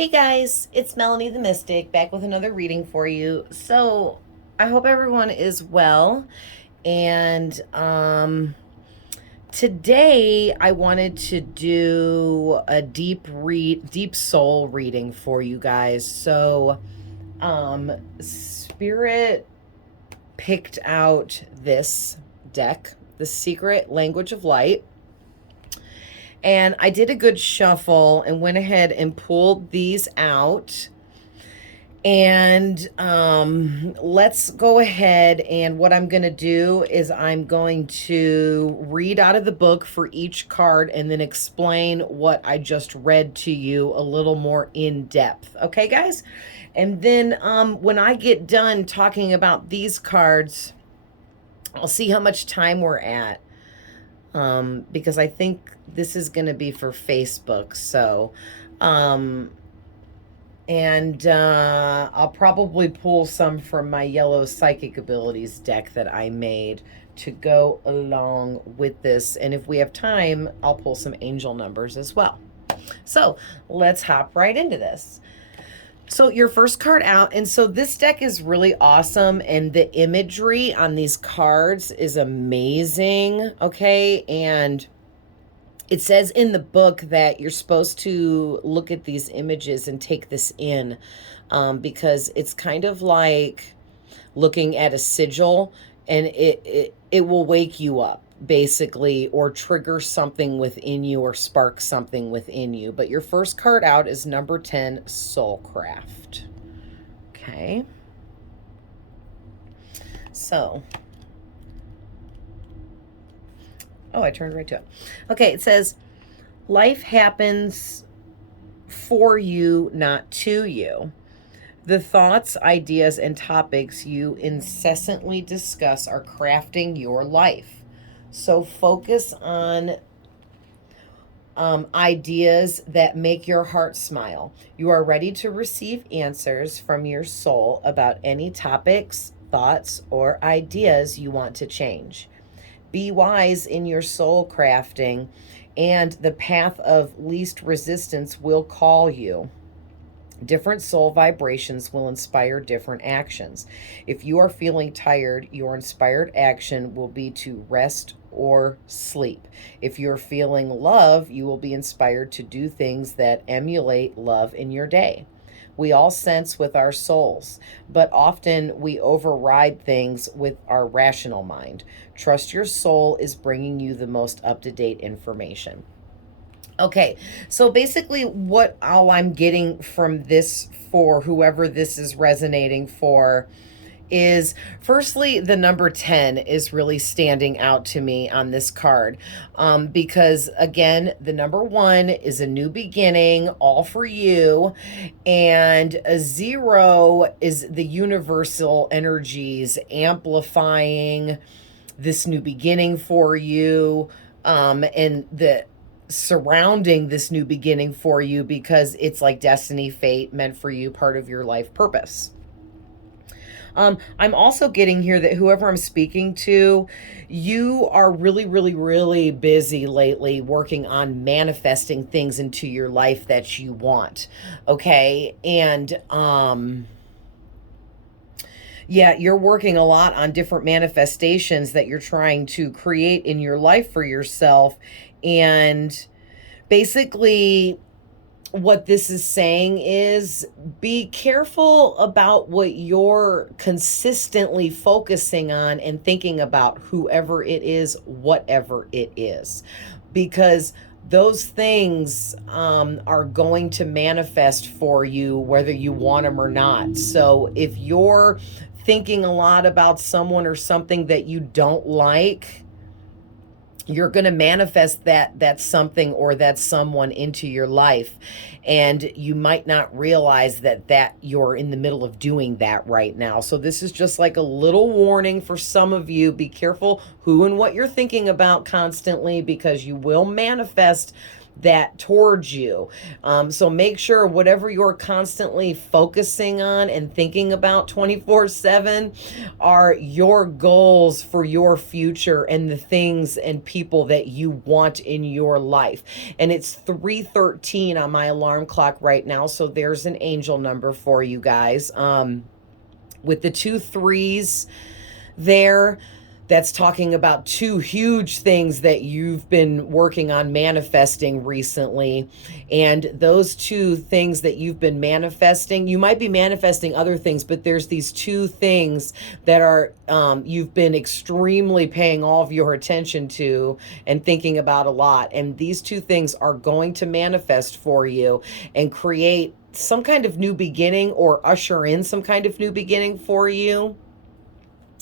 Hey guys, it's Melanie the Mystic back with another reading for you. So, I hope everyone is well. And today I wanted to do a deep soul reading for you guys. So, Spirit picked out this deck, The Secret Language of Light. And I did a good shuffle and went ahead and pulled these out. And let's go ahead, and what I'm going to do is I'm going to read out of the book for each card and then explain what I just read to you a little more in depth. Okay, guys? And then when I get done talking about these cards, I'll see how much time we're at. Because I think this is going to be for Facebook. So, I'll probably pull some from my Yellow Psychic Abilities deck that I made to go along with this. And if we have time, I'll pull some angel numbers as well. So let's hop right into this. So your first card out, and so this deck is really awesome, and the imagery on these cards is amazing, okay? And it says in the book that you're supposed to look at these images and take this in, because it's kind of like looking at a sigil, and it will wake you up, basically, or trigger something within you or spark something within you. But your first card out is number 10, Soulcraft. Okay. So, oh, I turned right to it. Okay, it says, life happens for you, not to you. The thoughts, ideas, and topics you incessantly discuss are crafting your life. So focus on ideas that make your heart smile. You are ready to receive answers from your soul about any topics, thoughts, or ideas you want to change. Be wise in your soul crafting, and the path of least resistance will call you. Different soul vibrations will inspire different actions. If you are feeling tired, your inspired action will be to rest or sleep. If you're feeling love, you will be inspired to do things that emulate love in your day. We all sense with our souls, but often we override things with our rational mind. Trust your soul is bringing you the most up-to-date information. Okay, so basically what all I'm getting from this for whoever this is resonating for is, firstly, the number 10 is really standing out to me on this card, because again, the number 1 is a new beginning, all for you, and a 0 is the universal energies amplifying this new beginning for you, and the surrounding this new beginning for you, because it's like destiny, fate, meant for you, part of your life purpose. I'm also getting here that whoever I'm speaking to, you are really, really, really busy lately working on manifesting things into your life that you want. Okay. And, yeah, you're working a lot on different manifestations that you're trying to create in your life for yourself. And basically, what this is saying is be careful about what you're consistently focusing on and thinking about, whoever it is, whatever it is, because those things are going to manifest for you whether you want them or not. So if you're thinking a lot about someone or something that you don't like, you're going to manifest that something or that someone into your life, and you might not realize that you're in the middle of doing that right now. So this is just like a little warning for some of you. Be careful who and what you're thinking about constantly, because you will manifest that towards you. So make sure whatever you're constantly focusing on and thinking about 24/7 are your goals for your future and the things and people that you want in your life. And it's 3:13 on my alarm clock right now, so there's an angel number for you guys. With the 2 3s there, that's talking about 2 huge things that you've been working on manifesting recently. And those 2 things that you've been manifesting, you might be manifesting other things, but there's these 2 things that are you've been extremely paying all of your attention to and thinking about a lot. And these 2 things are going to manifest for you and create some kind of new beginning or usher in some kind of new beginning for you.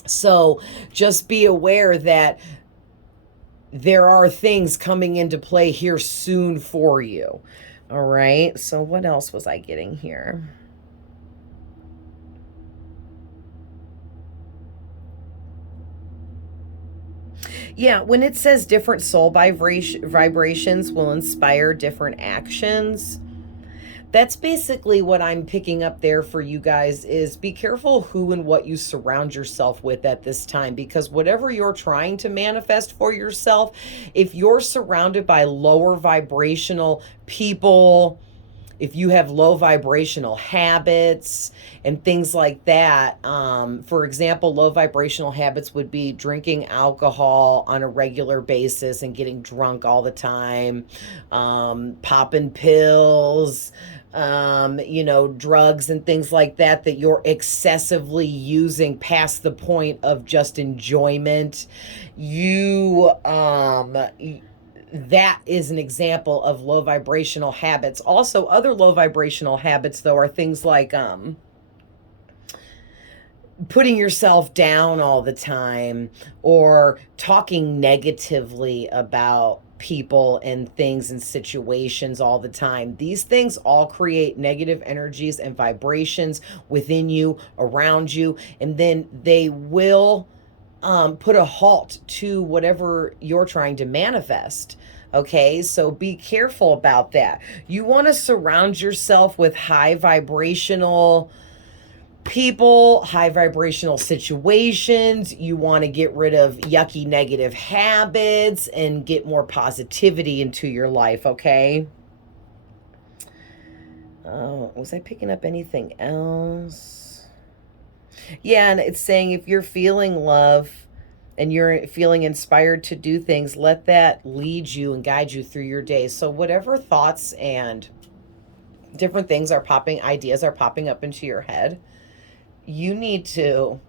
So just be aware that there are things coming into play here soon for you. All right. So what else was I getting here? Yeah, when it says different soul vibrations will inspire different actions, that's basically what I'm picking up there for you guys is be careful who and what you surround yourself with at this time, because whatever you're trying to manifest for yourself, if you're surrounded by lower vibrational people, if you have low vibrational habits and things like that, for example, low vibrational habits would be drinking alcohol on a regular basis and getting drunk all the time, popping pills, drugs and things like that, that you're excessively using past the point of just enjoyment. That is an example of low vibrational habits. Also, other low vibrational habits, though, are things like putting yourself down all the time or talking negatively about people and things and situations all the time. These things all create negative energies and vibrations within you, around you, and then they will put a halt to whatever you're trying to manifest. Okay, so be careful about that. You want to surround yourself with high vibrational people, high vibrational situations. You want to get rid of yucky negative habits and get more positivity into your life, okay? Was I picking up anything else? Yeah, and it's saying if you're feeling love and you're feeling inspired to do things, let that lead you and guide you through your day. So whatever thoughts and different things are popping, ideas are popping up into your head, you need to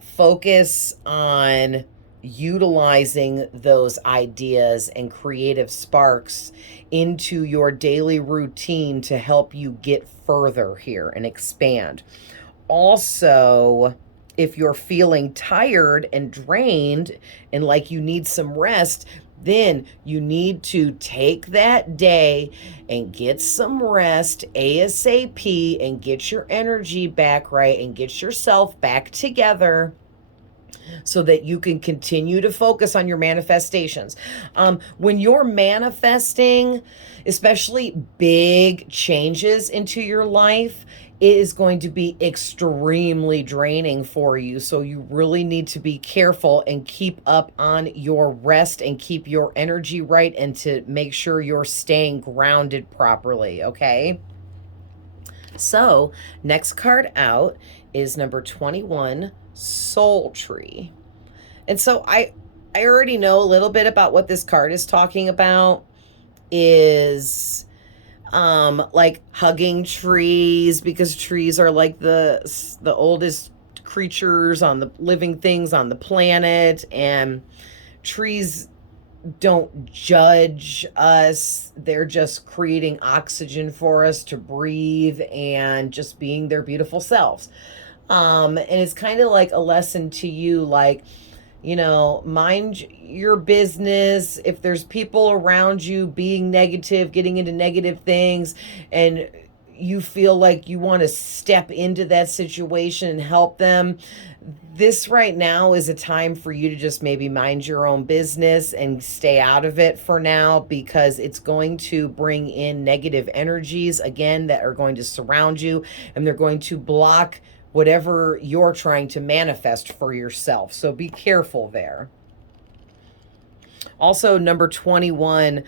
focus on utilizing those ideas and creative sparks into your daily routine to help you get further here and expand. Also, if you're feeling tired and drained and like you need some rest, then you need to take that day and get some rest ASAP and get your energy back right and get yourself back together so that you can continue to focus on your manifestations. When you're manifesting, especially big changes into your life, it is going to be extremely draining for you. So you really need to be careful and keep up on your rest and keep your energy right and to make sure you're staying grounded properly, okay? So, next card out is number 21, Soul Tree. And so I already know a little bit about what this card is talking about is like hugging trees, because trees are like the oldest creatures on the living things on the planet, and trees don't judge us. They're just creating oxygen for us to breathe and just being their beautiful selves. And it's kind of like a lesson to you, like, mind your business. If there's people around you being negative, getting into negative things, and you feel like you want to step into that situation and help them, this right now is a time for you to just maybe mind your own business and stay out of it for now, because it's going to bring in negative energies again that are going to surround you, and they're going to block whatever you're trying to manifest for yourself. So be careful there. Also, number 21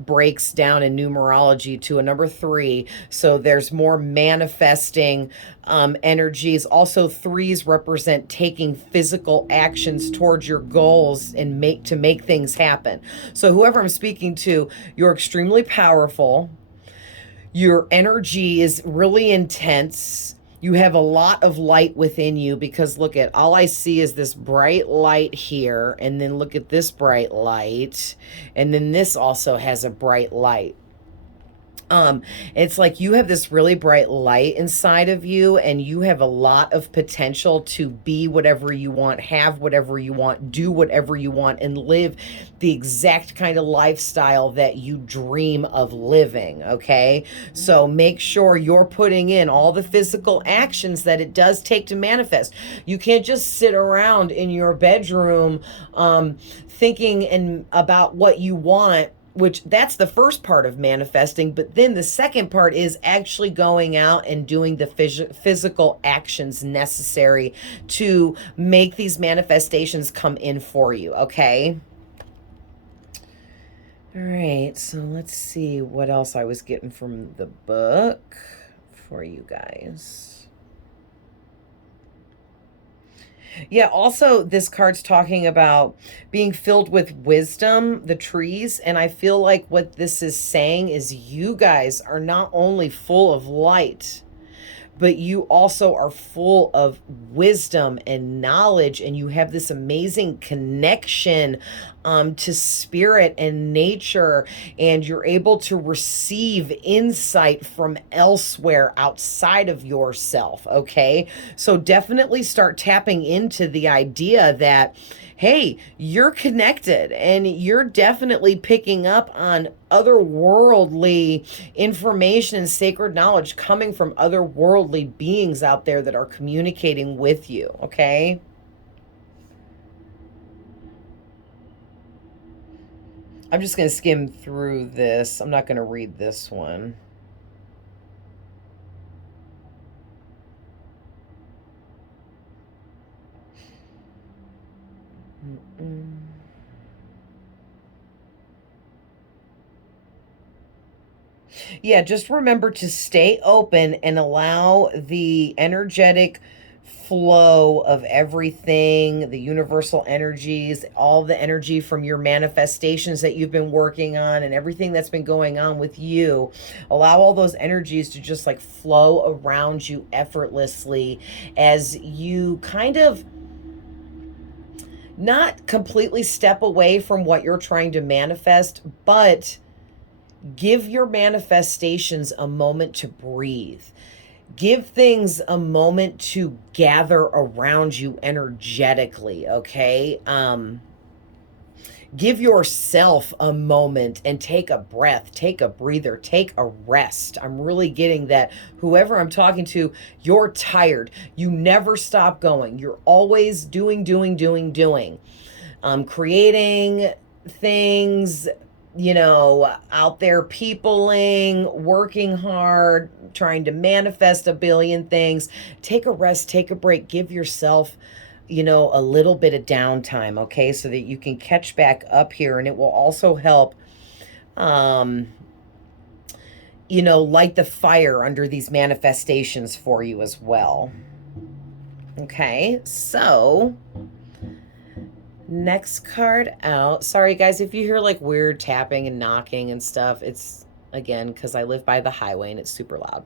breaks down in numerology to a number 3. So there's more manifesting energies. Also, 3s represent taking physical actions towards your goals and make things happen. So whoever I'm speaking to, you're extremely powerful. Your energy is really intense. You have a lot of light within you, because look at, all I see is this bright light here, and then look at this bright light, and then this also has a bright light. It's like you have this really bright light inside of you, and you have a lot of potential to be whatever you want, have whatever you want, do whatever you want, and live the exact kind of lifestyle that you dream of living, okay? So make sure you're putting in all the physical actions that it does take to manifest. You can't just sit around in your bedroom thinking about what you want, which that's the first part of manifesting. But then the second part is actually going out and doing the physical actions necessary to make these manifestations come in for you, okay? All right, so let's see what else I was getting from the book for you guys. Yeah, also this card's talking about being filled with wisdom, the trees, and I feel like what this is saying is you guys are not only full of light, but you also are full of wisdom and knowledge, and you have this amazing connection to spirit and nature, and you're able to receive insight from elsewhere outside of yourself, okay? So definitely start tapping into the idea that, hey, you're connected, and you're definitely picking up on otherworldly information and sacred knowledge coming from otherworldly beings out there that are communicating with you, okay? I'm just going to skim through this. I'm not going to read this one. Yeah, just remember to stay open and allow the energetic flow of everything, the universal energies, all the energy from your manifestations that you've been working on, and everything that's been going on with you. Allow all those energies to just like flow around you effortlessly as you kind of not completely step away from what you're trying to manifest, but give your manifestations a moment to breathe. Give things a moment to gather around you energetically, okay? Give yourself a moment and take a breath, take a breather, take a rest. I'm really getting that whoever I'm talking to, you're tired. You never stop going. You're always doing. Creating things, out there peopling, working hard, trying to manifest a billion things. Take a rest, take a break, give yourself, a little bit of downtime, okay? So that you can catch back up here, and it will also help, light the fire under these manifestations for you as well. Okay, so next card out. Sorry, guys, if you hear like weird tapping and knocking and stuff, it's again because I live by the highway and it's super loud.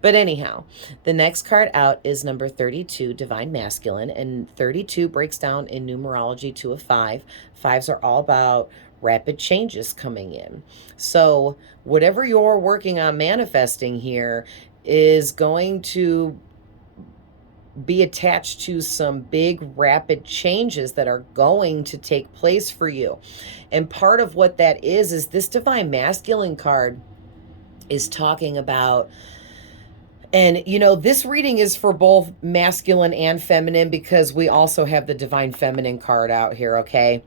But anyhow, the next card out is number 32, Divine Masculine, and 32 breaks down in numerology to a 5. 5s are all about rapid changes coming in. So whatever you're working on manifesting here is going to be attached to some big rapid changes that are going to take place for you. And part of what that is this Divine Masculine card is talking about And, this reading is for both masculine and feminine because we also have the divine feminine card out here, okay?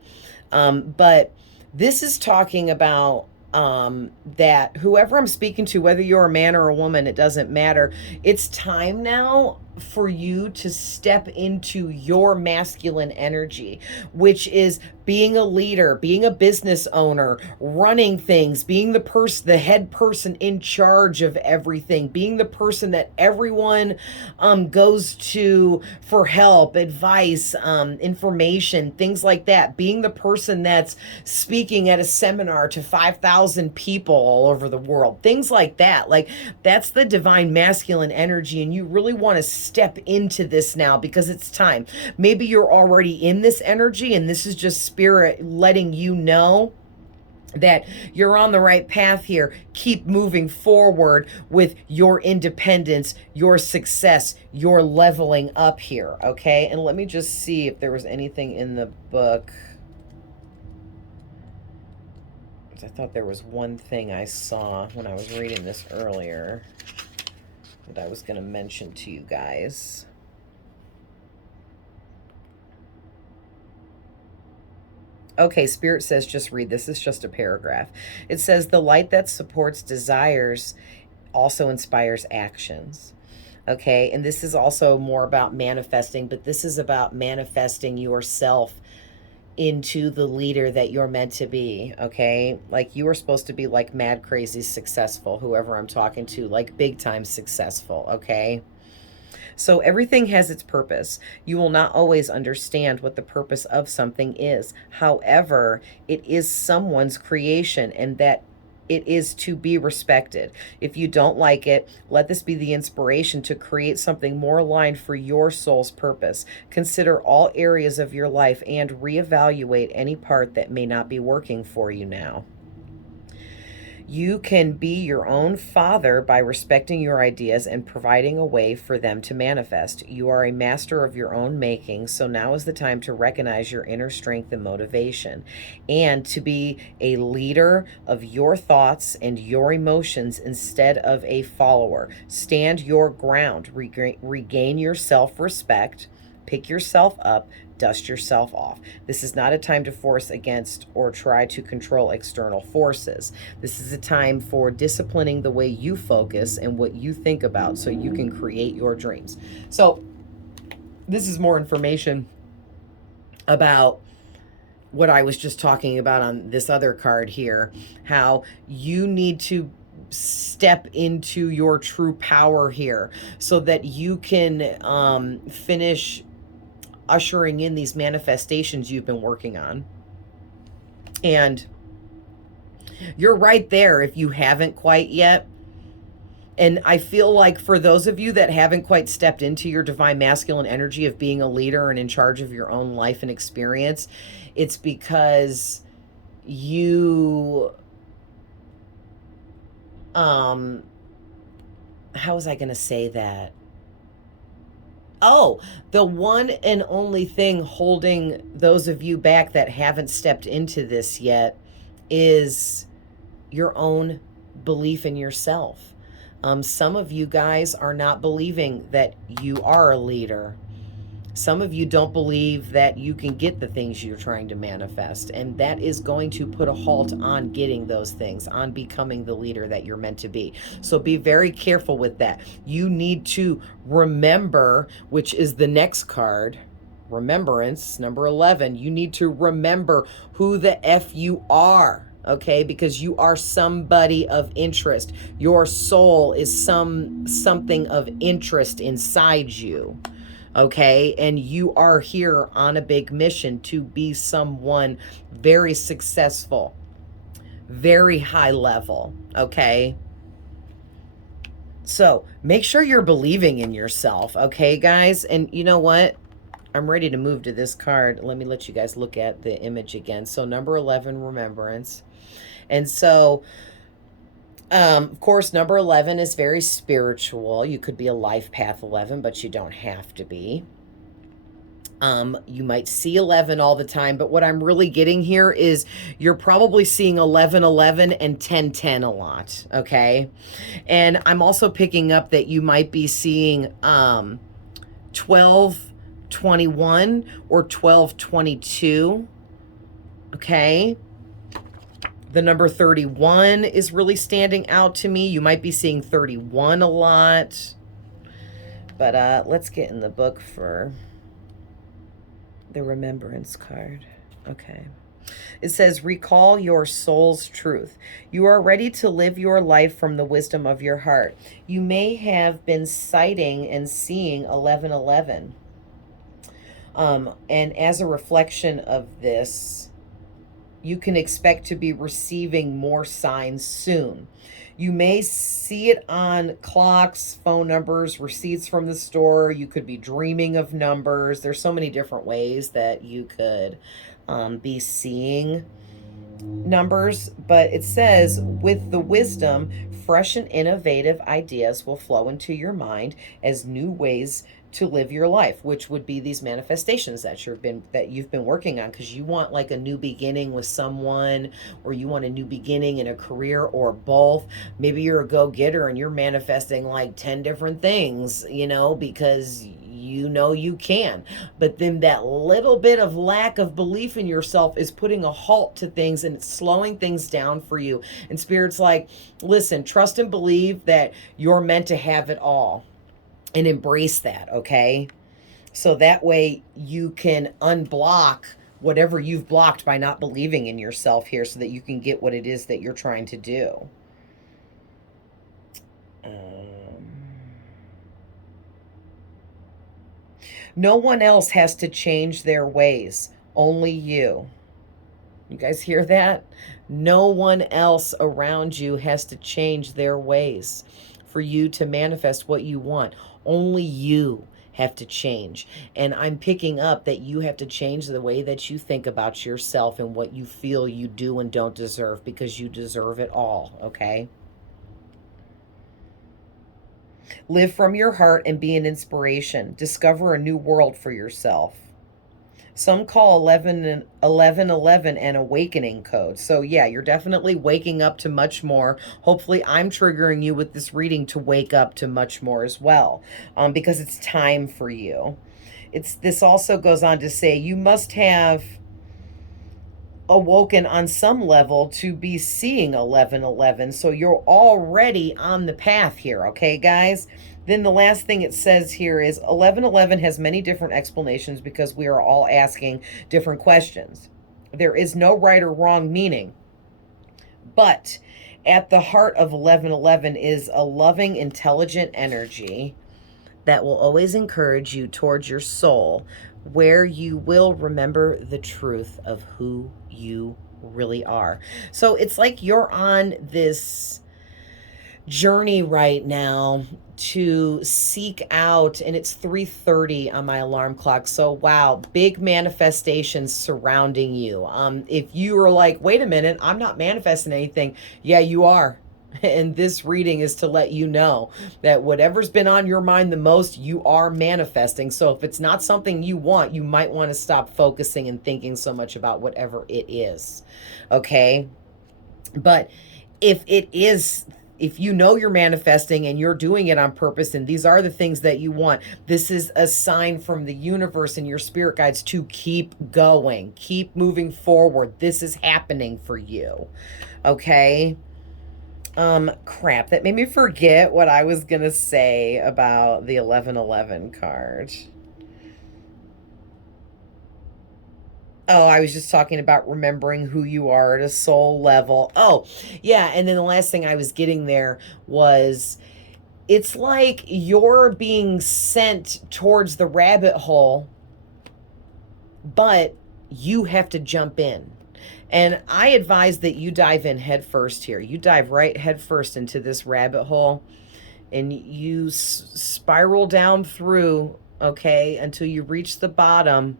But this is talking about that whoever I'm speaking to, whether you're a man or a woman, it doesn't matter. It's time now for you to step into your masculine energy, which is being a leader, being a business owner, running things, being the head person in charge of everything, being the person that everyone goes to for help, advice, information, things like that. Being the person that's speaking at a seminar to 5,000 people all over the world, things like that. Like, that's the divine masculine energy, and you really want to step into this now because it's time. Maybe you're already in this energy, and this is just spirit letting you know that you're on the right path here. Keep moving forward with your independence, your success, your leveling up here, okay? And let me just see if there was anything in the book. I thought there was one thing I saw when I was reading this earlier that I was going to mention to you guys. Okay, Spirit says just read this. It's just a paragraph. It says, the light that supports desires also inspires actions. Okay, and this is also more about manifesting, but this is about manifesting yourself into the leader that you're meant to be. Okay, like you are supposed to be like mad crazy successful, whoever I'm talking to, like big time successful. Okay, so everything has its purpose. You will not always understand what the purpose of something is. However, it is someone's creation, and that it is to be respected. If you don't like it, let this be the inspiration to create something more aligned for your soul's purpose. Consider all areas of your life and reevaluate any part that may not be working for you now. You can be your own father by respecting your ideas and providing a way for them to manifest. You are a master of your own making, so now is the time to recognize your inner strength and motivation, and to be a leader of your thoughts and your emotions instead of a follower. Stand your ground, regain your self-respect, pick yourself up, dust yourself off. This is not a time to force against or try to control external forces. This is a time for disciplining the way you focus and what you think about so you can create your dreams. So this is more information about what I was just talking about on this other card here, how you need to step into your true power here so that you can finish ushering in these manifestations you've been working on. And you're right there if you haven't quite yet. And I feel like for those of you that haven't quite stepped into your divine masculine energy of being a leader and in charge of your own life and experience, it's because you, how was I going to say that? Oh, the one and only thing holding those of you back that haven't stepped into this yet is your own belief in yourself. Some of you guys are not believing that you are a leader. Some of you don't believe that you can get the things you're trying to manifest, and that is going to put a halt on getting those things, on becoming the leader that you're meant to be. So be very careful with that. You need to remember, which is the next card, remembrance, number 11. You need to remember who the F you are. Okay, because you are somebody of interest. Your soul is something of interest inside you. Okay, and you are here on a big mission to be someone very successful, very high level. Okay, so make sure you're believing in yourself. Okay, guys, and you know what, I'm ready to move to this card. Let me let you guys look at the image again. So number 11, remembrance. And so of course, number 11 is very spiritual. You could be a life path 11, but you don't have to be. You might see 11 all the time, but what I'm really getting here is you're probably seeing 11, 11 and 10, 10 a lot, okay? And I'm also picking up that you might be seeing 12, 21 or 12, 22, okay? The number 31 is really standing out to me. You might be seeing 31 a lot. But let's get in the book for the remembrance card. Okay. It says, recall your soul's truth. You are ready to live your life from the wisdom of your heart. You may have been sighting and seeing 11, 11. And as a reflection of this, you can expect to be receiving more signs soon. You may see it on clocks, phone numbers, receipts from the store. You could be dreaming of numbers. There's so many different ways that you could be seeing numbers, but it says, with the wisdom, fresh and innovative ideas will flow into your mind as new ways to live your life, which would be these manifestations that you've been working on, because you want like a new beginning with someone, or you want a new beginning in a career, or both. Maybe you're a go-getter and you're manifesting like 10 different things, because you know you can. But then that little bit of lack of belief in yourself is putting a halt to things, and it's slowing things down for you. And Spirit's like, listen, trust and believe that you're meant to have it all, and embrace that, okay? So that way you can unblock whatever you've blocked by not believing in yourself here, so that you can get what it is that you're trying to do. No one else has to change their ways, only you. You guys hear that? No one else around you has to change their ways for you to manifest what you want. Only you have to change. And I'm picking up that you have to change the way that you think about yourself and what you feel you do and don't deserve, because you deserve it all, okay? Live from your heart and be an inspiration. Discover a new world for yourself. Some call 11 an awakening code. So yeah, you're definitely waking up to much more. Hopefully I'm triggering you with this reading to wake up to much more as well, because it's time for you. This also goes on to say you must have awoken on some level to be seeing 11, 11. So you're already on the path here, okay, guys? Then the last thing it says here is 11, 11 has many different explanations because we are all asking different questions. There is no right or wrong meaning. But at the heart of 11, 11 is a loving, intelligent energy that will always encourage you towards your soul, where you will remember the truth of who you really are. So it's like you're on this journey right now to seek out, and it's 3:30 on my alarm clock. So wow, big manifestations surrounding you. If you are like, wait a minute, I'm not manifesting anything, yeah, you are. And this reading is to let you know that whatever's been on your mind the most, you are manifesting. So if it's not something you want, you might want to stop focusing and thinking so much about whatever it is. Okay? But if it is, if you know you're manifesting and you're doing it on purpose, and these are the things that you want, this is a sign from the universe and your spirit guides to keep going, keep moving forward. This is happening for you. Okay? Crap, that made me forget what I was gonna say about the 11, 11 card. Oh, I was just talking about remembering who you are at a soul level. Oh, yeah, and then the last thing I was getting there was, it's like you're being sent towards the rabbit hole, but you have to jump in. And I advise that you dive in head first here. You dive right head first into this rabbit hole, and you spiral down through, okay, until you reach the bottom.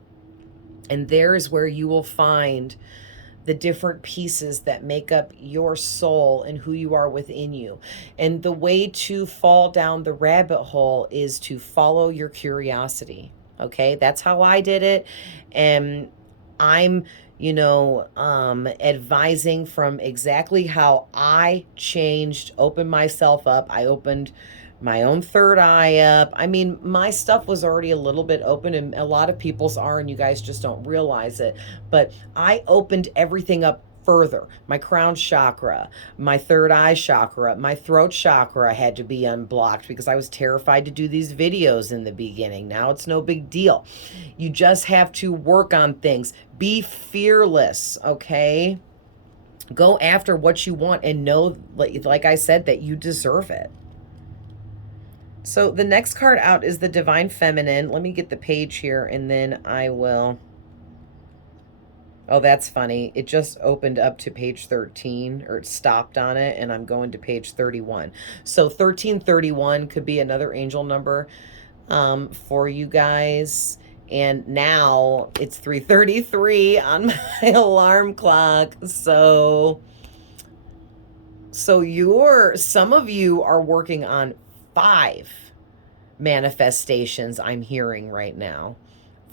And there is where you will find the different pieces that make up your soul and who you are within you. And the way to fall down the rabbit hole is to follow your curiosity. Okay, that's how I did it. And I'm, advising from exactly how I changed, opened myself up. I opened my own third eye up. I mean, my stuff was already a little bit open, and a lot of people's are, and you guys just don't realize it. But I opened everything up further. My crown chakra, my third eye chakra, my throat chakra had to be unblocked because I was terrified to do these videos in the beginning. Now it's no big deal. You just have to work on things. Be fearless, okay? Go after what you want and know, like I said, that you deserve it. So the next card out is the Divine Feminine. Let me get the page here and then I will... Oh, that's funny. It just opened up to page 13, or it stopped on it, and I'm going to page 31. So 1331 could be another angel number for you guys. And now it's 3:33 on my alarm clock. So some of you are working on 5 manifestations I'm hearing right now.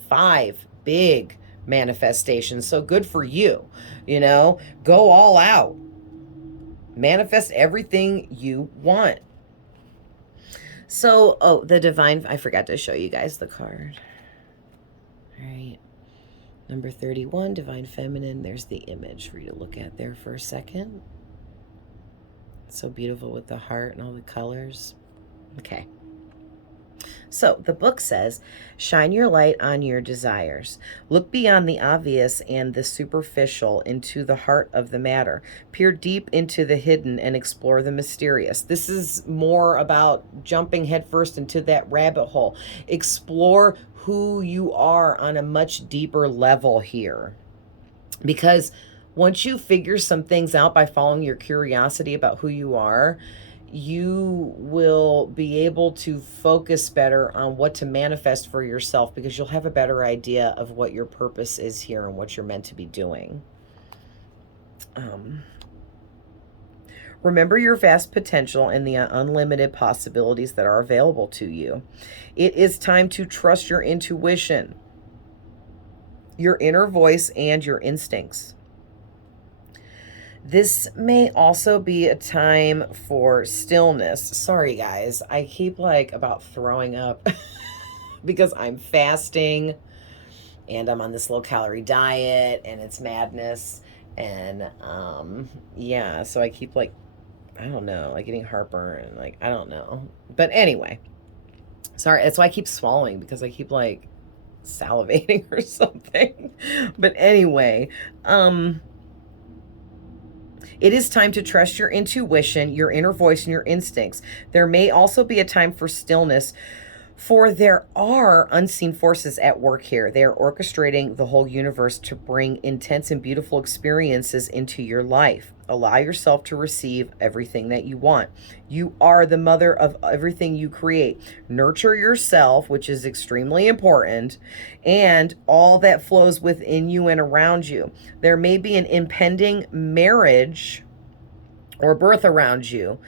5 big manifestations. So good for you. Go all out. Manifest everything you want. So, the Divine, I forgot to show you guys the card. All right. Number 31, Divine Feminine. There's the image for you to look at there for a second. It's so beautiful with the heart and all the colors. Okay. So the book says, shine your light on your desires. Look beyond the obvious and the superficial into the heart of the matter. Peer deep into the hidden and explore the mysterious. This is more about jumping headfirst into that rabbit hole. Explore who you are on a much deeper level here. Because once you figure some things out by following your curiosity about who you are, you will be able to focus better on what to manifest for yourself, because you'll have a better idea of what your purpose is here and what you're meant to be doing. Remember your vast potential and the unlimited possibilities that are available to you. It is time to trust your intuition, your inner voice, and your instincts. This may also be a time for stillness. Sorry, guys. I keep about throwing up because I'm fasting and I'm on this low calorie diet and it's madness. And yeah, so I keep I don't know, getting heartburn. I don't know. But anyway, sorry. That's why I keep swallowing, because I keep salivating or something. But anyway, it is time to trust your intuition, your inner voice, and your instincts. There may also be a time for stillness, for there are unseen forces at work here. They are orchestrating the whole universe to bring intense and beautiful experiences into your life. Allow yourself to receive everything that you want. You are the mother of everything you create. Nurture yourself, which is extremely important, and all that flows within you and around you. There may be an impending marriage or birth around you,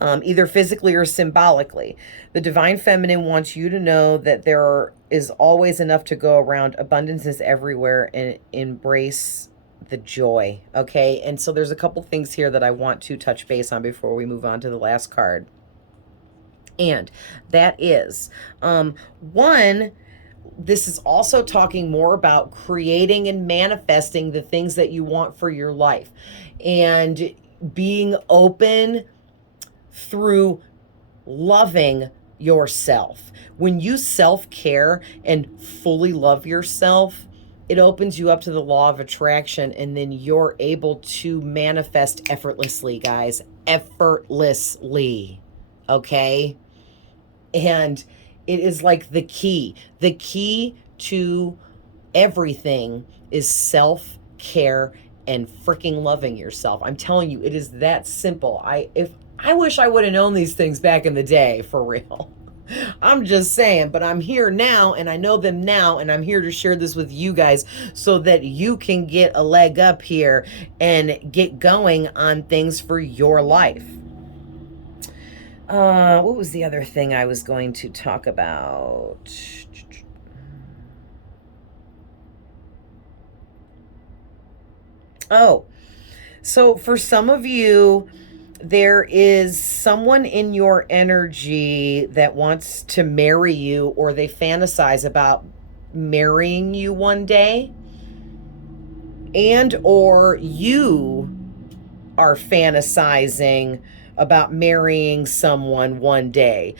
either physically or symbolically. The Divine Feminine wants you to know that there is always enough to go around. Abundance is everywhere, and embrace the joy. Okay. And so there's a couple things here that I want to touch base on before we move on to the last card. And that is, one, this is also talking more about creating and manifesting the things that you want for your life, and being open through loving yourself. When you self-care and fully love yourself, it opens you up to the law of attraction, and then you're able to manifest effortlessly, guys. Effortlessly. Okay? And it is the key. The key to everything is self-care and freaking loving yourself. I'm telling you, it is that simple. I wish I would have known these things back in the day, for real. I'm just saying, but I'm here now and I know them now, and I'm here to share this with you guys so that you can get a leg up here and get going on things for your life. What was the other thing I was going to talk about? Oh, so for some of you, there is someone in your energy that wants to marry you, or they fantasize about marrying you one day, and or you are fantasizing about marrying someone one day.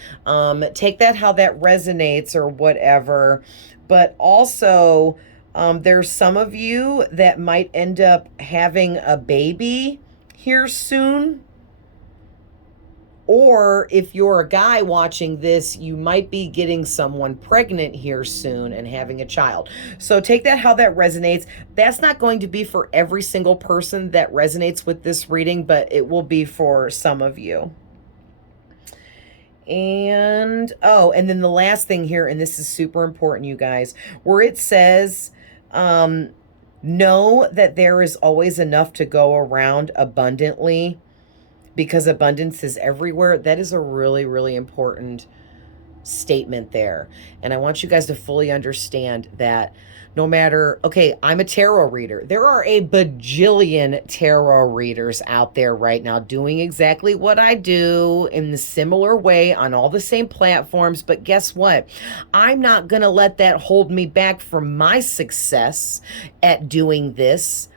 Take that how that resonates or whatever. But also, there's some of you that might end up having a baby here soon. Or if you're a guy watching this, you might be getting someone pregnant here soon and having a child. So take that how that resonates. That's not going to be for every single person that resonates with this reading, but it will be for some of you. And and then the last thing here, and this is super important, you guys, where it says, know that there is always enough to go around abundantly, because abundance is everywhere. That is a really, really important statement there. And I want you guys to fully understand that no matter, okay, I'm a tarot reader. There are a bajillion tarot readers out there right now doing exactly what I do in the similar way on all the same platforms. But guess what? I'm not going to let that hold me back from my success at doing this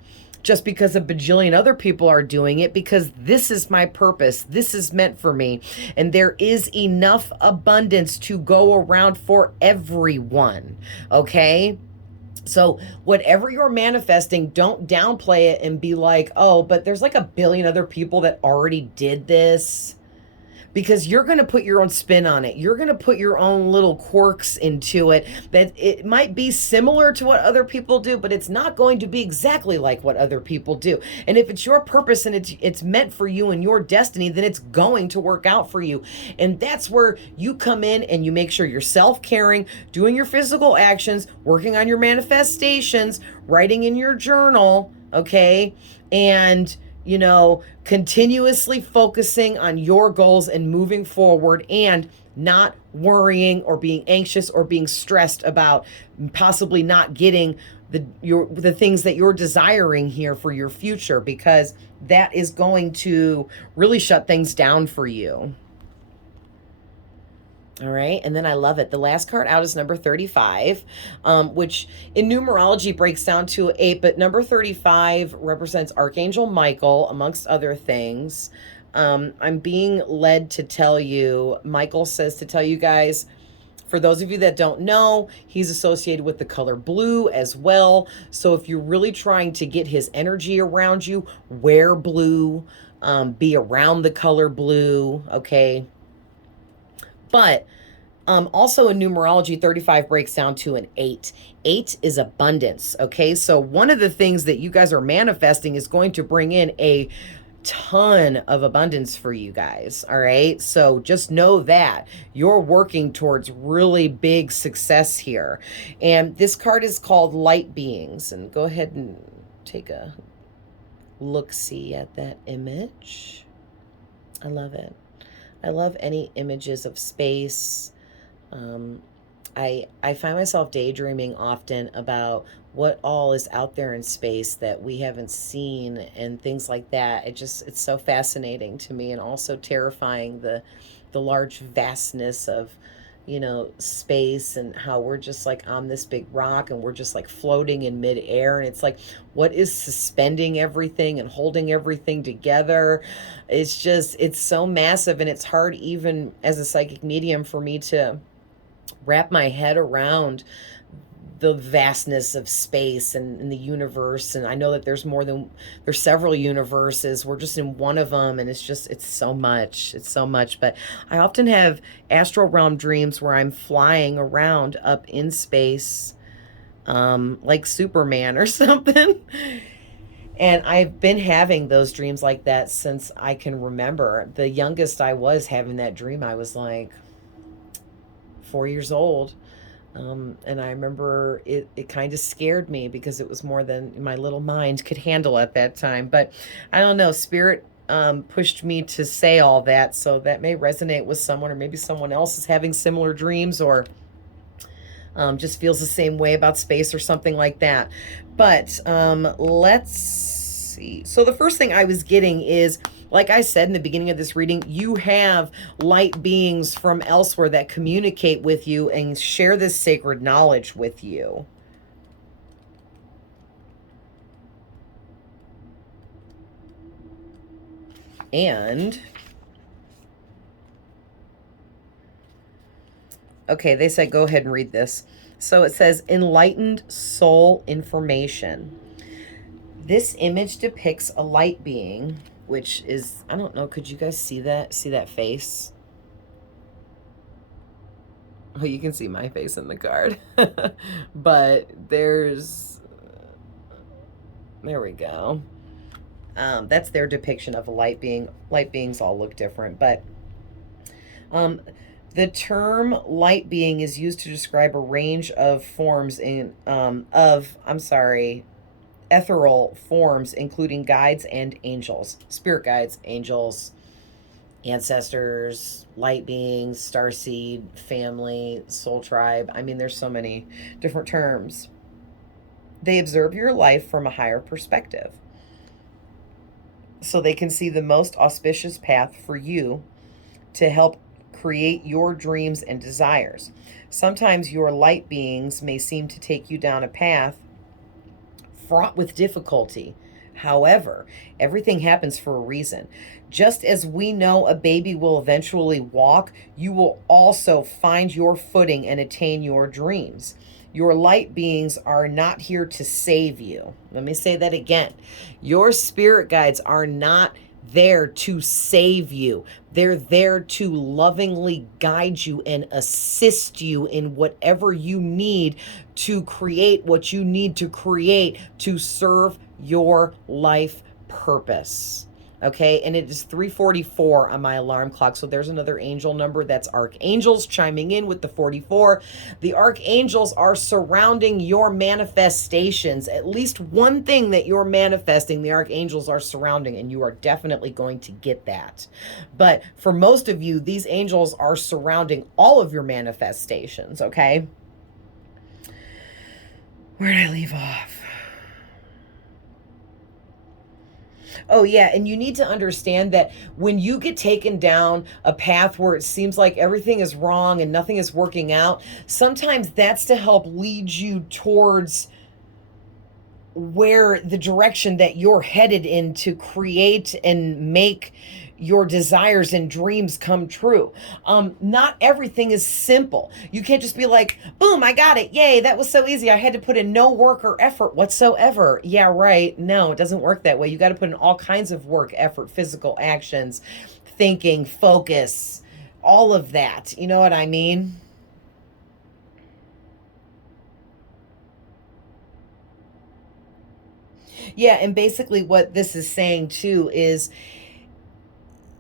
just because a bajillion other people are doing it, because this is my purpose. This is meant for me. And there is enough abundance to go around for everyone. Okay? So whatever you're manifesting, don't downplay it and be like, oh, but there's like a billion other people that already did this. Because you're going to put your own spin on it. You're going to put your own little quirks into it, that it might be similar to what other people do, but it's not going to be exactly like what other people do. And if it's your purpose and it's meant for you and your destiny, then it's going to work out for you. And that's where you come in and you make sure you're self-caring, doing your physical actions, working on your manifestations, writing in your journal, okay? And continuously focusing on your goals and moving forward, and not worrying or being anxious or being stressed about possibly not getting the things that you're desiring here for your future, because that is going to really shut things down for you. All right. And then I love it. The last card out is number 35, which in numerology breaks down to 8, but number 35 represents Archangel Michael, amongst other things. I'm being led to tell you, Michael says to tell you guys, for those of you that don't know, he's associated with the color blue as well. So if you're really trying to get his energy around you, wear blue, be around the color blue, okay? But also in numerology, 35 breaks down to an 8. 8 is abundance, okay? So one of the things that you guys are manifesting is going to bring in a ton of abundance for you guys, all right? So just know that you're working towards really big success here. And this card is called Light Beings. And go ahead and take a look-see at that image. I love it. I love any images of space. I find myself daydreaming often about what all is out there in space that we haven't seen and things like that. It's so fascinating to me, and also terrifying, the large vastness of space, and how we're just like on this big rock and we're just like floating in midair, and it's like, what is suspending everything and holding everything together? It's so massive, and it's hard even as a psychic medium for me to wrap my head around the vastness of space and the universe. And I know that there's several universes. We're just in one of them, and it's so much. But I often have astral realm dreams where I'm flying around up in space, like Superman or something. And I've been having those dreams like that since I can remember. The youngest I was having that dream, I was like 4 years old. And I remember it kind of scared me, because it was more than my little mind could handle at that time. But I don't know, Spirit pushed me to say all that, so that may resonate with someone, or maybe someone else is having similar dreams, or just feels the same way about space or something like that. But let's see. So the first thing I was getting is, like I said in the beginning of this reading, you have light beings from elsewhere that communicate with you and share this sacred knowledge with you. And okay, they said go ahead and read this. So it says enlightened soul information. This image depicts a light being, which is, I don't know, could you guys see that? See that face? Oh, you can see my face in the card. But there we go. That's their depiction of a light being. Light beings all look different, but the term light being is used to describe a range of forms ethereal forms, including guides and angels, spirit guides, angels, ancestors, light beings, starseed, family, soul tribe. I mean, there's so many different terms. They observe your life from a higher perspective, so they can see the most auspicious path for you to help create your dreams and desires. Sometimes your light beings may seem to take you down a path fraught with difficulty. However, everything happens for a reason. Just as we know a baby will eventually walk, you will also find your footing and attain your dreams. Your light beings are not here to save you. Let me say that again. Your spirit guides are not there to save you. They're there to lovingly guide you and assist you in whatever you need to create what you need to create to serve your life purpose. Okay, and it is 3:44 on my alarm clock. So there's another angel number. That's archangels chiming in with the 44. The archangels are surrounding your manifestations. At least one thing that you're manifesting, the archangels are surrounding, and you are definitely going to get that. But for most of you, these angels are surrounding all of your manifestations, okay? Where did I leave off? Oh, yeah. And you need to understand that when you get taken down a path where it seems like everything is wrong and nothing is working out, sometimes that's to help lead you towards where the direction that you're headed in to create and make your desires and dreams come true. Not everything is simple. You can't just be like, boom, I got it. Yay, that was so easy. I had to put in no work or effort whatsoever. Yeah, right. No, it doesn't work that way. You got to put in all kinds of work, effort, physical actions, thinking, focus, all of that. You know what I mean? Yeah, and basically what this is saying too is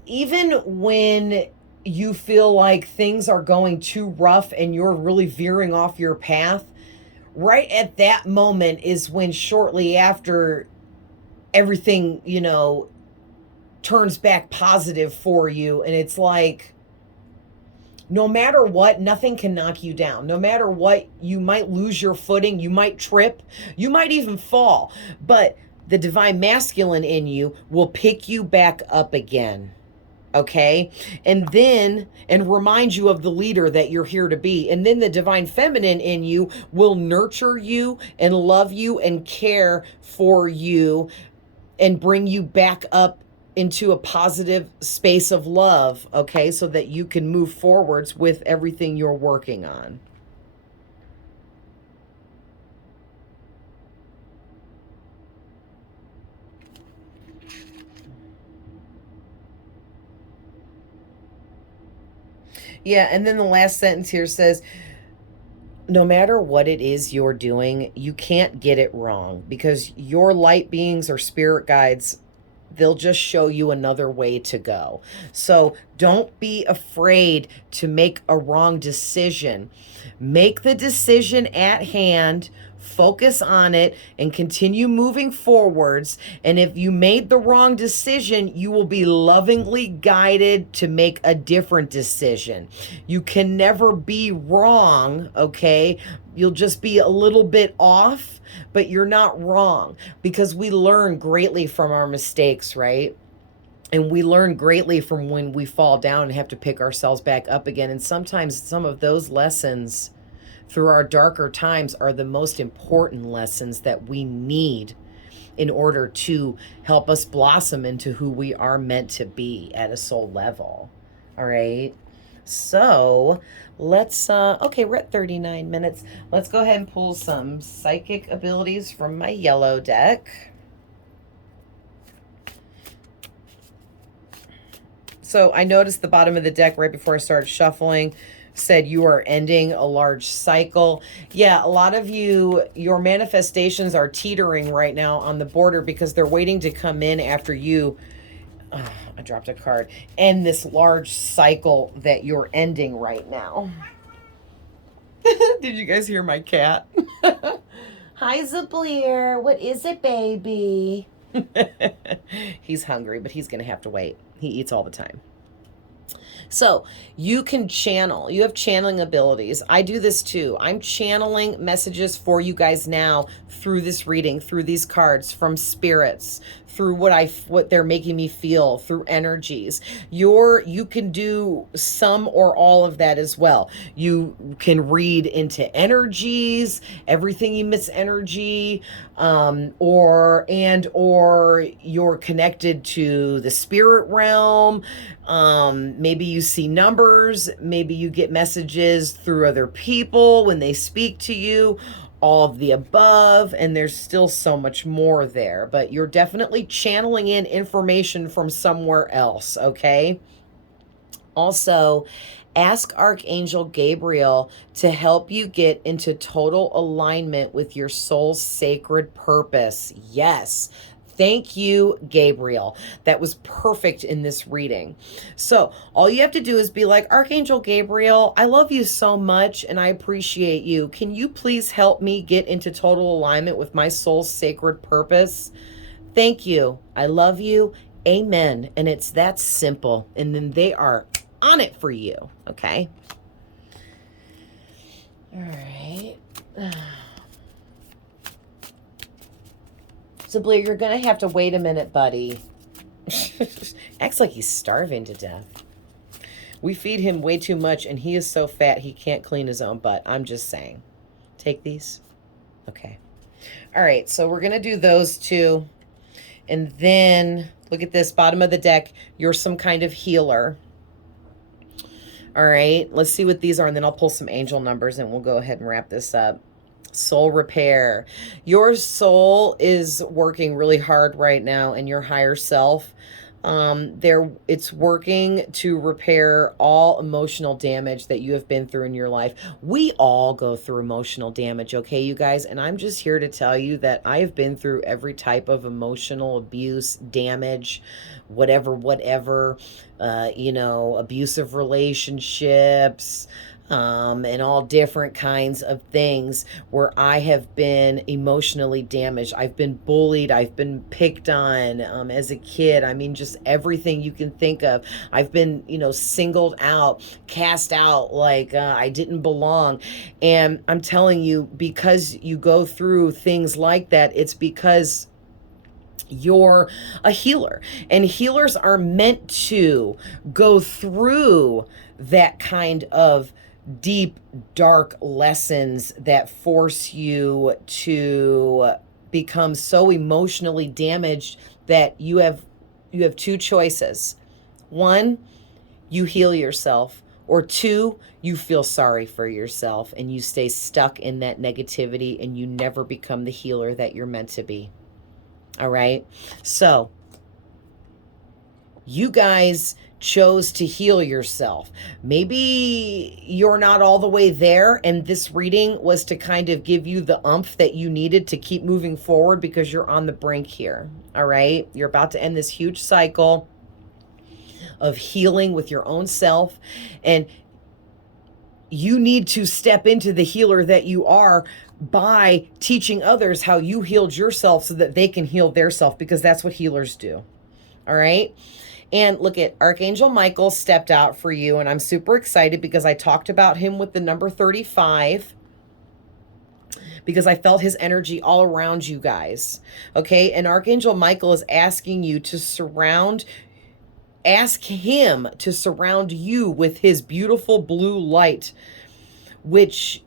even when you feel like things are going too rough and you're really veering off your path, right at that moment is when shortly after everything, turns back positive for you. And it's like, no matter what, nothing can knock you down. No matter what, you might lose your footing, you might trip, you might even fall, but the divine masculine in you will pick you back up again. Okay. And remind you of the leader that you're here to be. And then the divine feminine in you will nurture you and love you and care for you and bring you back up into a positive space of love. Okay. So that you can move forwards with everything you're working on. Yeah. And then the last sentence here says, no matter what it is you're doing, you can't get it wrong because your light beings or spirit guides, they'll just show you another way to go. So don't be afraid to make a wrong decision. Make the decision at hand, Focus on it and continue moving forwards. And if you made the wrong decision, you will be lovingly guided to make a different decision. You can never be wrong, okay? You'll just be a little bit off, but you're not wrong, because we learn greatly from our mistakes, right? And we learn greatly from when we fall down and have to pick ourselves back up again. And sometimes some of those lessons through our darker times are the most important lessons that we need in order to help us blossom into who we are meant to be at a soul level. All right. So let's, okay, we're at 39 minutes. Let's go ahead and pull some psychic abilities from my yellow deck. So I noticed the bottom of the deck right before I started shuffling said you are ending a large cycle. Yeah, a lot of you, your manifestations are teetering right now on the border because they're waiting to come in after you, I dropped a card, end this large cycle that you're ending right now. Did you guys hear my cat? Hi, Zablier. What is it, baby? He's hungry, but he's going to have to wait. He eats all the time. So you can channel. You have channeling abilities. I do this too. I'm channeling messages for you guys now through this reading, through these cards, from spirits, through what they're making me feel, through energies. You can do some or all of that as well. You can read into energies, everything emits energy, or you're connected to the spirit realm. Maybe you see numbers, maybe you get messages through other people when they speak to you, all of the above, and there's still so much more there, but you're definitely channeling in information from somewhere else, okay? Also, ask Archangel Gabriel to help you get into total alignment with your soul's sacred purpose. Yes. Thank you, Gabriel. That was perfect in this reading. So all you have to do is be like, Archangel Gabriel, I love you so much and I appreciate you. Can you please help me get into total alignment with my soul's sacred purpose? Thank you. I love you. Amen. And it's that simple. And then they are on it for you. Okay. All right. So, Blair, you're going to have to wait a minute, buddy. Acts like he's starving to death. We feed him way too much, and he is so fat he can't clean his own butt. I'm just saying. Take these. Okay. All right, so we're going to do those two. And then, look at this, bottom of the deck. You're some kind of healer. All right, let's see what these are, and then I'll pull some angel numbers, and we'll go ahead and wrap this up. Soul repair. Your soul is working really hard right now in your higher self. It's working to repair all emotional damage that you have been through in your life. We all go through emotional damage, okay, you guys? And I'm just here to tell you that I have been through every type of emotional abuse, damage, whatever, abusive relationships, and all different kinds of things where I have been emotionally damaged. I've been bullied. I've been picked on as a kid. I mean, just everything you can think of. I've been, singled out, cast out, like I didn't belong. And I'm telling you, because you go through things like that, it's because you're a healer, and healers are meant to go through that kind of deep, dark lessons that force you to become so emotionally damaged that you have two choices. One, you heal yourself, or two, you feel sorry for yourself and you stay stuck in that negativity and you never become the healer that you're meant to be. All right. So you guys chose to heal yourself. Maybe you're not all the way there, and this reading was to kind of give you the oomph that you needed to keep moving forward because you're on the brink here. All right. You're about to end this huge cycle of healing with your own self. And you need to step into the healer that you are by teaching others how you healed yourself so that they can heal their self, because that's what healers do. All right. And look at Archangel Michael stepped out for you. And I'm super excited because I talked about him with the number 35, because I felt his energy all around you guys. Okay. And Archangel Michael is asking you to ask him to surround you with his beautiful blue light, which,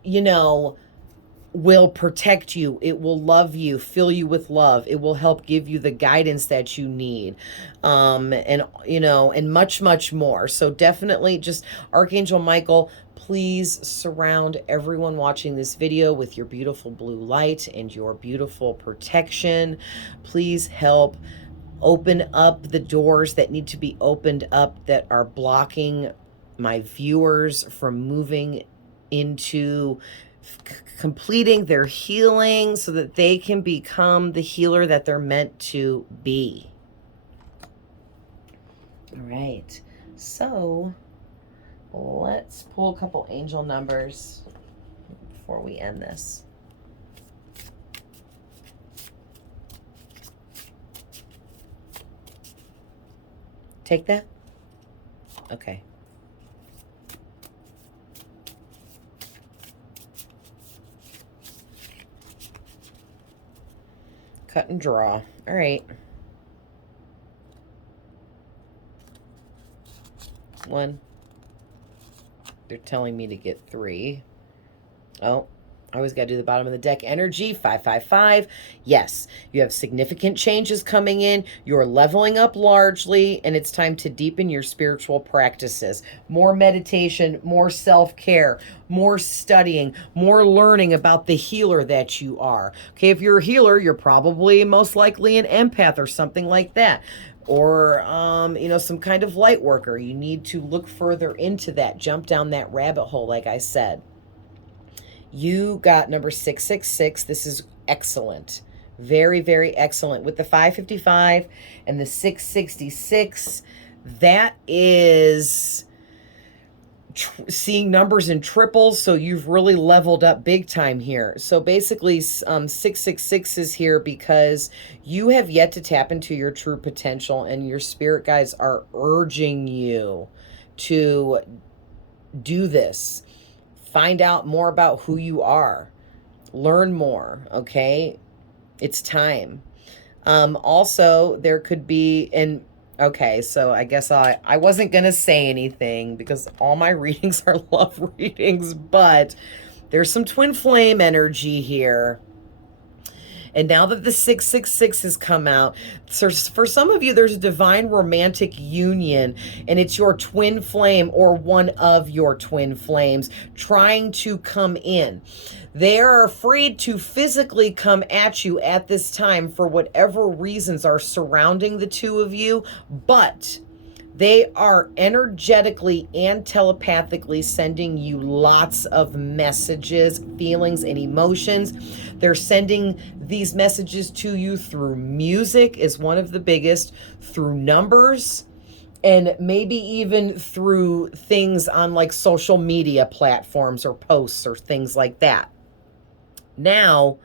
will protect you. It will love you, fill you with love. It will help give you the guidance that you need. And much, much more. So definitely just Archangel Michael, please surround everyone watching this video with your beautiful blue light and your beautiful protection. Please help open up the doors that need to be opened up that are blocking my viewers from moving into completing their healing so that they can become the healer that they're meant to be. All right. So let's pull a couple angel numbers before we end this. Take that? Okay. Cut and draw. All right. 1. They're telling me to get 3. Oh, I always got to do the bottom of the deck. Energy, 555. Yes, you have significant changes coming in. You're leveling up largely, and it's time to deepen your spiritual practices. More meditation, more self-care, more studying, more learning about the healer that you are. Okay, if you're a healer, you're probably most likely an empath or something like that. Or, some kind of light worker. You need to look further into that, jump down that rabbit hole, like I said. You got number 666. This is excellent. Very, very excellent. With the 555 and the 666, that is seeing numbers in triples. So you've really leveled up big time here. So basically, 666 is here because you have yet to tap into your true potential, and your spirit guides are urging you to do this. Find out more about who you are. Learn more, okay? It's time. Also, there could be okay, so I guess I wasn't going to say anything because all my readings are love readings, but there's some twin flame energy here. And now that the 666 has come out, so for some of you, there's a divine romantic union, and it's your twin flame or one of your twin flames trying to come in. They are afraid to physically come at you at this time for whatever reasons are surrounding the two of you, but they are energetically and telepathically sending you lots of messages, feelings, and emotions. They're sending these messages to you through music is one of the biggest, through numbers, and maybe even through things on like social media platforms or posts or things like that. Now,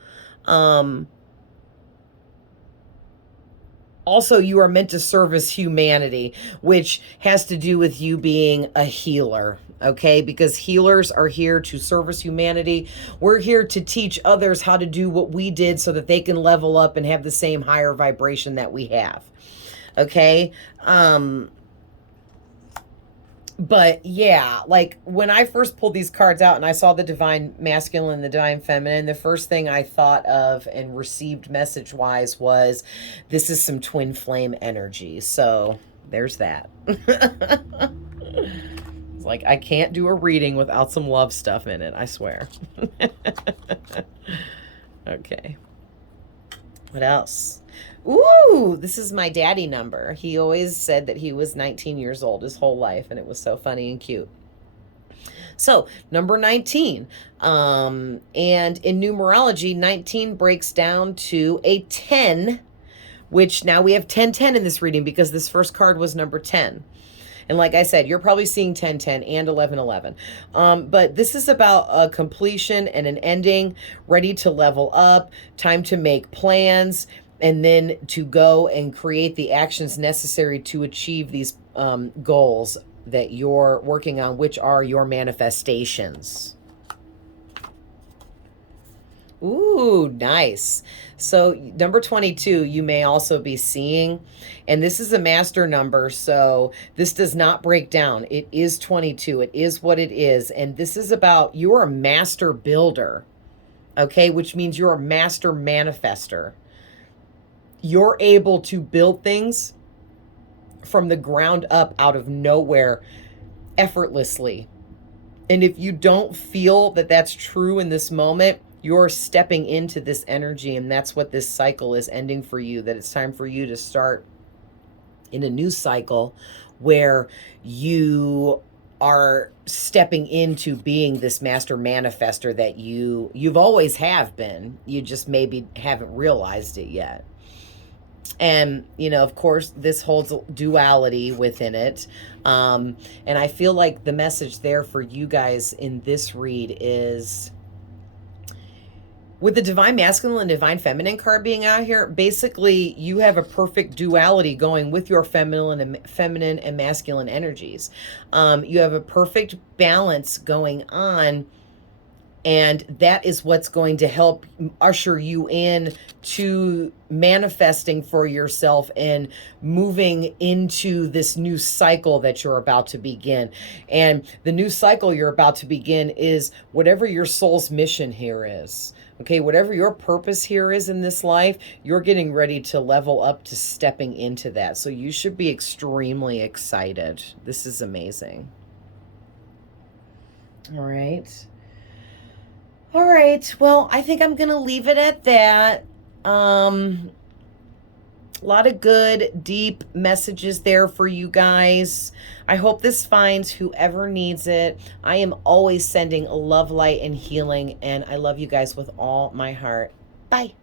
also, you are meant to service humanity, which has to do with you being a healer, okay? Because healers are here to service humanity. We're here to teach others how to do what we did so that they can level up and have the same higher vibration that we have, okay? But yeah, like when I first pulled these cards out and I saw the divine masculine and the divine feminine, the first thing I thought of and received message wise was this is some twin flame energy. So there's that. It's like I can't do a reading without some love stuff in it, I swear. Okay. What else? Ooh, this is my daddy number. He always said that he was 19 years old his whole life, and it was so funny and cute. So, number 19. And in numerology, 19 breaks down to a 10, which now we have 1010 in this reading because this first card was number 10. And like I said, you're probably seeing 10-10 and 11-11. But this is about a completion and an ending, ready to level up, time to make plans, and then to go and create the actions necessary to achieve these goals that you're working on, which are your manifestations. Ooh, nice. So number 22, you may also be seeing, and this is a master number, so this does not break down. It is 22. It is what it is. And this is about you're a master builder, okay, which means you're a master manifester. You're able to build things from the ground up out of nowhere effortlessly. And if you don't feel that that's true in this moment, you're stepping into this energy, and that's what this cycle is ending for you, that it's time for you to start in a new cycle where you are stepping into being this master manifester that you've always have been. You just maybe haven't realized it yet. And, you know, of course, this holds duality within it. And I feel like the message there for you guys in this read is, with the divine masculine and divine feminine card being out here, basically you have a perfect duality going with your feminine and masculine energies. You have a perfect balance going on, and that is what's going to help usher you in to manifesting for yourself and moving into this new cycle that you're about to begin. And the new cycle you're about to begin is whatever your soul's mission here is. Okay, whatever your purpose here is in this life, you're getting ready to level up to stepping into that. So you should be extremely excited. This is amazing. All right. All right. Well, I think I'm going to leave it at that. A lot of good, deep messages there for you guys. I hope this finds whoever needs it. I am always sending love, light, and healing, and I love you guys with all my heart. Bye.